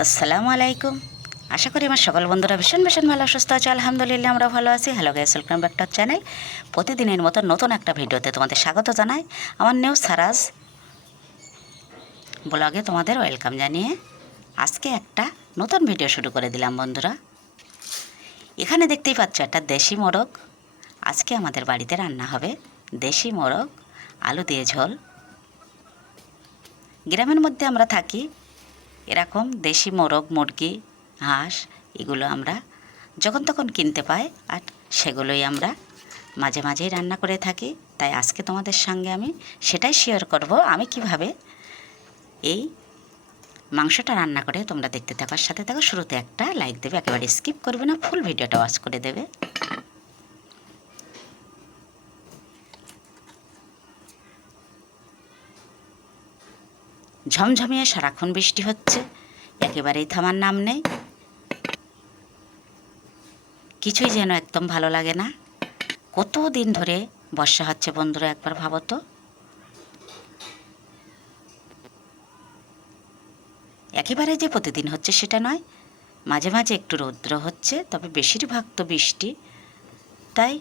আসসালামু আলাইকুম। আশা করি আমার সকল বন্ধুরা ভীষণ ভীষণ ভালো, সুস্থ আছে। আলহামদুলিল্লাহ আমরা ভালো আছি। Hello guys welcome back to channel প্রতিদিনের মতো নতুন একটা ভিডিওতে তোমাদের স্বাগত জানাই। আমার নিউজ সারাজ ব্লগে তোমাদের ওয়েলকাম জানিয়ে আজকে একটা নতুন ভিডিও শুরু করে দিলাম বন্ধুরা। এখানে দেখতেই পাচ্ছ একটা দেশি মোরগ। আজকে আমাদের বাড়িতে রান্না হবে দেশি মোরগ, আলু দিয়ে ঝোল। গ্রামের মধ্যে আমরা থাকি এরকম দেশি মোরগ, মুরগি, হাঁস, এগুলো আমরা যখন তখন কিনতে পাই আর সেগুলোই আমরা মাঝে মাঝেই রান্না করে থাকি। তাই আজকে তোমাদের সঙ্গে আমি সেটাই শেয়ার করব। আমি কীভাবে এই মাংসটা রান্না করে তোমরা দেখতে থাকার সাথে থাকো। শুরুতে একটা লাইক দেবে, একেবারে স্কিপ করবে না ফুল ভিডিওটা ওয়াচ করে দেবে। ঝমঝমিয়ে সারাক্ষণ বৃষ্টি হচ্ছে, একেবারেই থামার নাম নেই। কিছুই যেন একদম ভালো লাগে না। কত দিন ধরে বর্ষা হচ্ছে বন্ধুরা, একবার ভাবো তো। একেবারে যে প্রতিদিন হচ্ছে সেটা নয়, মাঝে মাঝে একটু রৌদ্র হচ্ছে, তবে বেশিরভাগ তো বৃষ্টি। তাই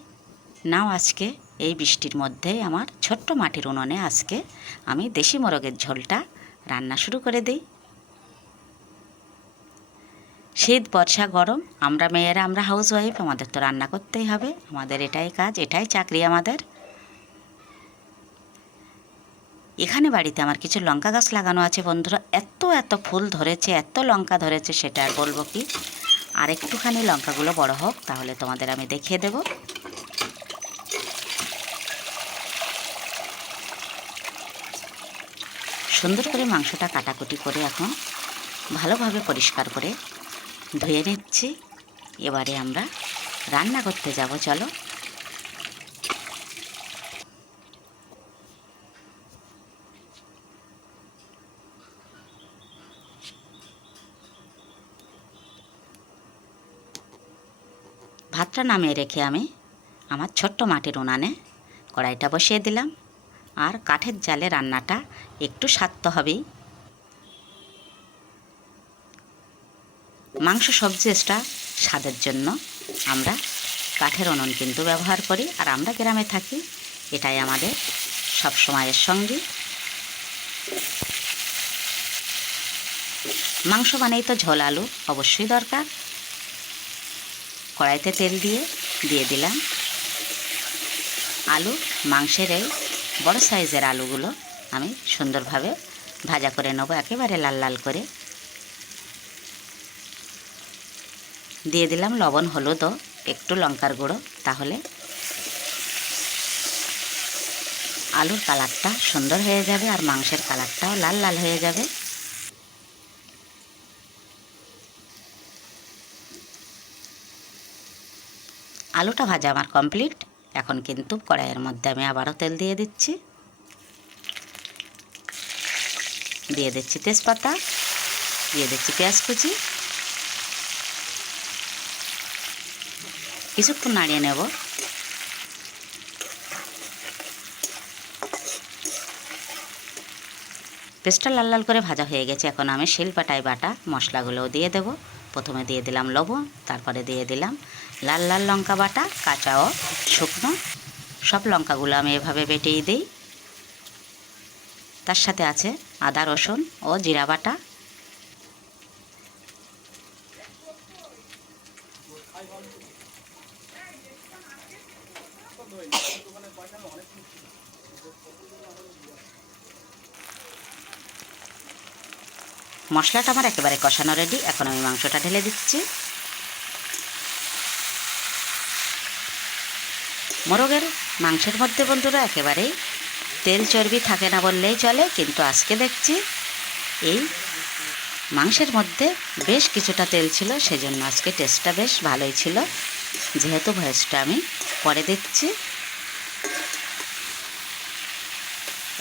নাও আজকে এই বৃষ্টির মধ্যেই আমার ছোট্ট মাটির উনুনে আজকে আমি দেশি মোরগের ঝোলটা রান্না শুরু করে দিই। শীত, বর্ষা, গরম, আমরা মেয়েরা, আমরা হাউস ওয়াইফ আমাদের তো রান্না করতেই হবে। আমাদের এটাই কাজ, এটাই চাকরি আমাদের। এখানে বাড়িতে আমার কিছু লঙ্কা গাছ লাগানো আছে বন্ধুরা। এত এত ফুল ধরেছে, এত লঙ্কা ধরেছে, সেটা আর বলব কি? আর একটুখানি লঙ্কাগুলো বড় হোক, তাহলে তোমাদের আমি দেখিয়ে দেব। সুন্দর করে মাংসটা কাটাকুটি করে এখন ভালোভাবে পরিষ্কার করে ধুয়ে নিচ্ছি। এবারে আমরা রান্না করতে যাব, চলো। ভাতটা নামিয়ে রেখে আমি আমার ছোট্ট মাটির উনানে কড়াইটা বসিয়ে দিলাম। আর কাঠের জালে রান্নাটা একটু স্বাদ হবেই। মাংস সবজি এক্সট্রা স্বাদের জন্য আমরা কাঠের উনুন কিন্তু ব্যবহার করি আর আমরা গ্রামে থাকি, এটাই আমাদের সব সময়ের সঙ্গে। মাংস মানেই তো ঝোল আলু অবশ্যই দরকার। কড়াইতে তেল দিয়ে দিয়ে দিলাম। আলু মাংসের এই বড় সাইজের আলুগুলো আমি সুন্দরভাবে ভাজা করে নেব, একেবারে লাল লাল করে। দিয়ে দিলাম লবণ, হলুদও, একটু লঙ্কার গুঁড়ো, তাহলে আলুর কালারটা সুন্দর হয়ে যাবে আর মাংসের কালারটাও লাল লাল হয়ে যাবে। আলুটা ভাজা আমার কমপ্লিট। এখন কিন্তু কড়াইয়ের মধ্যে আমি আবারও তেল দিয়ে দিচ্ছি। দিয়ে দিচ্ছি তেজপাতা, দিয়ে দিচ্ছি পেঁয়াজ কুচি। কিছুক্ষণ নাড়িয়ে নেব। পেস্টটা লাল লাল করে ভাজা হয়ে গেছে, এখন আমি শিলপাটায় বাটা মশলাগুলোও দিয়ে দেব। প্রথমে দিয়ে দিলাম লবণ, তারপরে দিয়ে দিলাম লাল লাল লঙ্কা বাটা, কাঁচা ও শুকনো। সব লঙ্কাগুলো আমি এভাবে বেটেই দিই। তার সাথে আছে আদা, রসুন ও জিরা বাটা। মশলাটা আমার একেবারে কষানো রেডি এখন আমি মাংসটা ঢেলে দিচ্ছি। মোরগের মাংসের মধ্যে বন্ধুরা একেবারেই তেল চর্বি থাকে না বললেই চলে, কিন্তু আজকে দেখছি এই মাংসের মধ্যে বেশ কিছুটা তেল ছিল, সেজন্য আজকে টেস্টটা বেশ ভালোই ছিল। যেহেতু ভয়েসটা আমি পরে দিচ্ছি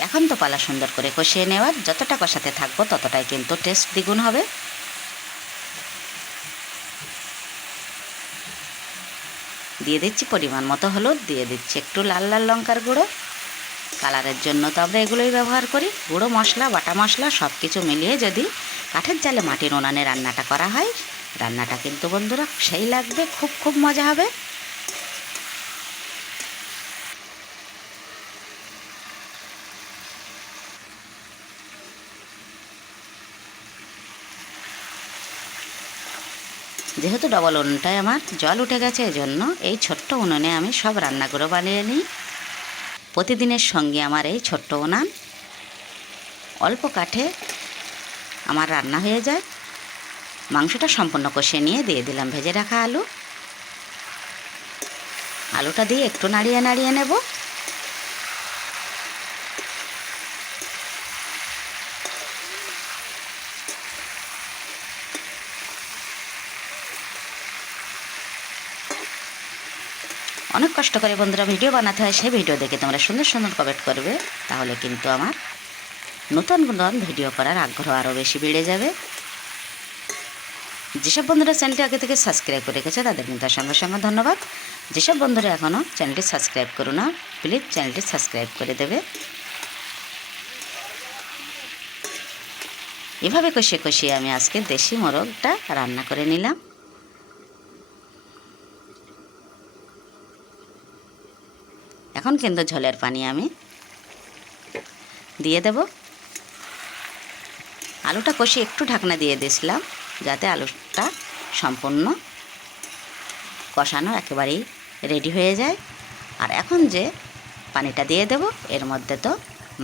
এখন তো পালা সুন্দর করে কষিয়ে নেওয়ার, যতটা কষাতে থাকব ততটাই কিন্তু টেস্ট দ্বিগুণ হবে। দিয়ে দিচ্ছি, পরিমাণ মতো হলুদ দিয়ে দিচ্ছি। একটু লাল লাল লঙ্কার গুঁড়ো। কালারের জন্য তো আমরা এগুলোই ব্যবহার করি। গুঁড়ো মশলা, বাটা মশলা সব কিছু মিলিয়ে যদি কাঠের জালে মাটির উনানে রান্নাটা করা হয়, রান্নাটা কিন্তু বন্ধুরা সেই লাগবে, খুব খুব মজা হবে। যেহেতু ডবল উনুনটায় আমার, জল উঠে গেছে, এজন্য এই ছোট্ট উনুনে আমি সব রান্নাগুলো বানিয়ে নিই। প্রতিদিনের সঙ্গে আমার এই ছোট্ট উনান। অল্প কাঠে আমার রান্না হয়ে যায়। মাংসটা সম্পূর্ণ কষিয়ে নিয়ে দিয়ে দিলাম ভেজে রাখা আলু। আলুটা দিয়ে একটু নাড়িয়ে নাড়িয়ে নেব। অনেক কষ্ট করে বন্ধুরা ভিডিও বানাতে হয়, সেই ভিডিও দেখে তোমরা সুন্দর সুন্দর কমেন্ট করবে। তাহলে কিন্তু আমার নতুন নতুন ভিডিও করার আগ্রহ আরও বেশি বেড়ে যাবে। যেসব বন্ধুরা চ্যানেলটি আগে থেকে সাবস্ক্রাইব করে রেখেছে, তাদের কিন্তু সঙ্গে সঙ্গে ধন্যবাদ। যেসব বন্ধুরা এখনও চ্যানেলটি সাবস্ক্রাইব করো না প্লিজ চ্যানেলটি সাবস্ক্রাইব করে দেবে। এভাবে কষিয়ে কষিয়ে আমি আজকে দেশি মোরগটা রান্না করে নিলাম। এখন কিন্তু ঝোলের পানি আমি দিয়ে দেব। আলুটা কষিয়ে একটু ঢাকনা দিয়ে দিয়েছিলাম যাতে আলুটা সম্পূর্ণ কষানো একেবারেই রেডি হয়ে যায়। আর এখন যে পানিটা দিয়ে দেব, এর মধ্যে তো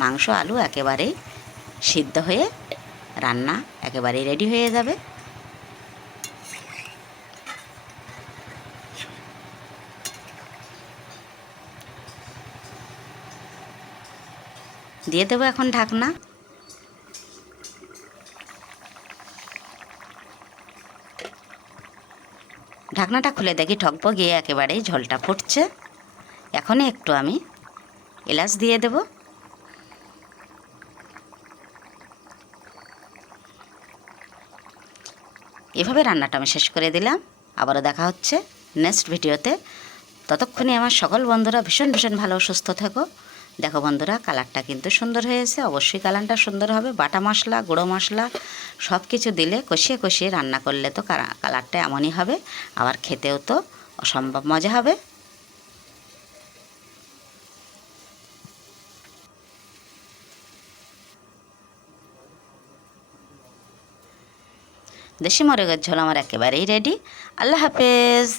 মাংস, আলু একেবারেই সিদ্ধ হয়ে রান্না একেবারেই রেডি হয়ে যাবে। দিয়ে দেবো এখন ঢাকনা। ঢাকনাটা খুলে দেখি ঠকবো, গিয়ে একেবারেই ঝোলটা ফুটছে। এখনই একটু আমি এলাচ দিয়ে দেব। এভাবে রান্নাটা আমি শেষ করে দিলাম। আবারও দেখা হচ্ছে নেক্সট ভিডিওতে। ততক্ষণে আমার সকল বন্ধুরা ভীষণ ভীষণ ভালো সুস্থ থাকো। দেখো বন্ধুরা, কালারটা কিন্তু সুন্দর হয়েছে। অবশ্যই কালারটা সুন্দর হবে। বাটা মশলা, গুঁড়ো মশলা সব কিছু দিলে কষিয়ে কষিয়ে রান্না করলে তো কালারটা এমনই হবে। আবার খেতেও তো অসম্ভব মজা হবে। দেশি মরগের ঝোল আমার একেবারেই রেডি আল্লাহ হাফেজ।